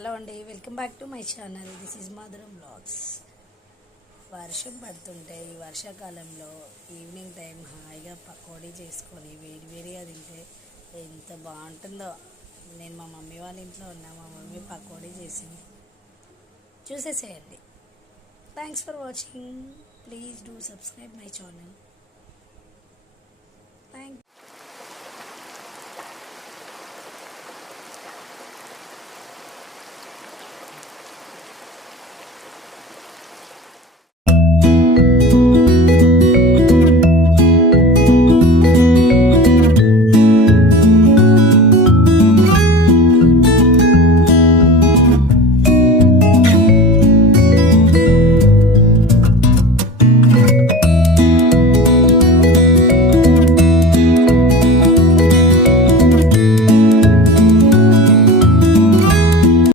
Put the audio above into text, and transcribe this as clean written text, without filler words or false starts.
Hello అండి, welcome back to my channel. This is Madhuram blogs. వర్షం పడుతుంటే ఈ వర్షాకాలంలో ఈవినింగ్ టైం హాయిగా పకోడీ చేసుకొని వేడి వేడిగా తింటే ఎంత బాగుంటుందో. నేను మా మమ్మీ వాళ్ళ ఇంట్లో ఉన్నా, మా మమ్మీ పకోడీ చేసింది, చూసేసేయండి. Thanks for watching. Please do subscribe my channel. Thank